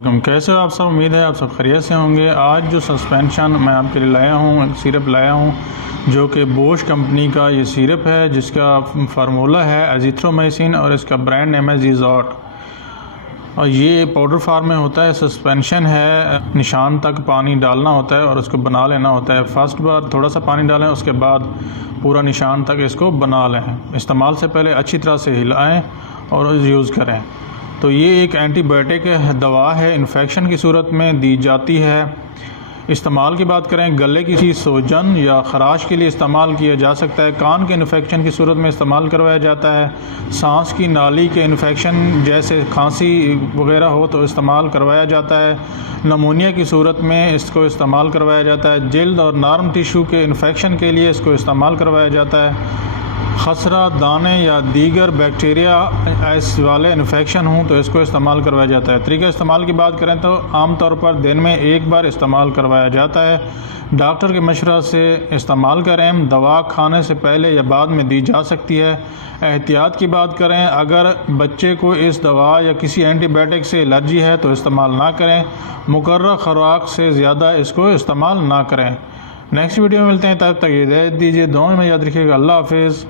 कैसे हो आप सब। उम्मीद है आप सब खैरियत से होंगे। आज जो सस्पेंशन मैं आपके लिए लाया हूँ, एक सिरप लाया हूँ जो कि बोश कंपनी का ये सिरप है, जिसका फार्मूला है एजिथ्रोमाइसिन और इसका ब्रांड नेम है ज़ीज़ॉट। और ये पाउडर फार्म में होता है, सस्पेंशन है। निशान तक पानी डालना होता है और उसको बना लेना होता है। फर्स्ट बार थोड़ा सा पानी डालें, उसके बाद पूरा निशान तक इसको बना लें। इस्तेमाल से पहले अच्छी तरह से हिलाएं और यूज़ करें। तो ये एक एंटीबायोटिक दवा है, इन्फेक्शन की सूरत में दी जाती है। इस्तेमाल की बात करें, गले की सूजन या ख़राश के लिए इस्तेमाल किया जा सकता है। कान के इन्फेक्शन की सूरत में इस्तेमाल करवाया जाता है। सांस की नाली के इन्फेक्शन जैसे खांसी वगैरह हो तो इस्तेमाल करवाया जाता है। नमूनिया की सूरत में इसको इस्तेमाल करवाया जाता है। जल्द और नर्म टिश्यू के इन्फेक्शन के लिए इसको इस्तेमाल करवाया जाता है। खसरा, दाने या दीगर बैक्टीरिया ऐसे वाले इन्फेक्शन हों तो इसको इस्तेमाल करवाया जाता है। तरीका इस्तेमाल की बात करें तो आमतौर पर दिन में एक बार इस्तेमाल करवाया जाता है। डॉक्टर के मशवरा से इस्तेमाल करें। दवा खाने से पहले या बाद में दी जा सकती है। एहतियात की बात करें, अगर बच्चे को इस दवा या किसी एंटीबायोटिक से एलर्जी है तो इस्तेमाल ना करें। मुकर्रर खुराक से ज़्यादा इसको इस्तेमाल ना करें। नेक्स्ट वीडियो में मिलते हैं, तब तक हिदायत दीजिए। दुआ में याद रखिएगा। अल्लाह हाफिज़।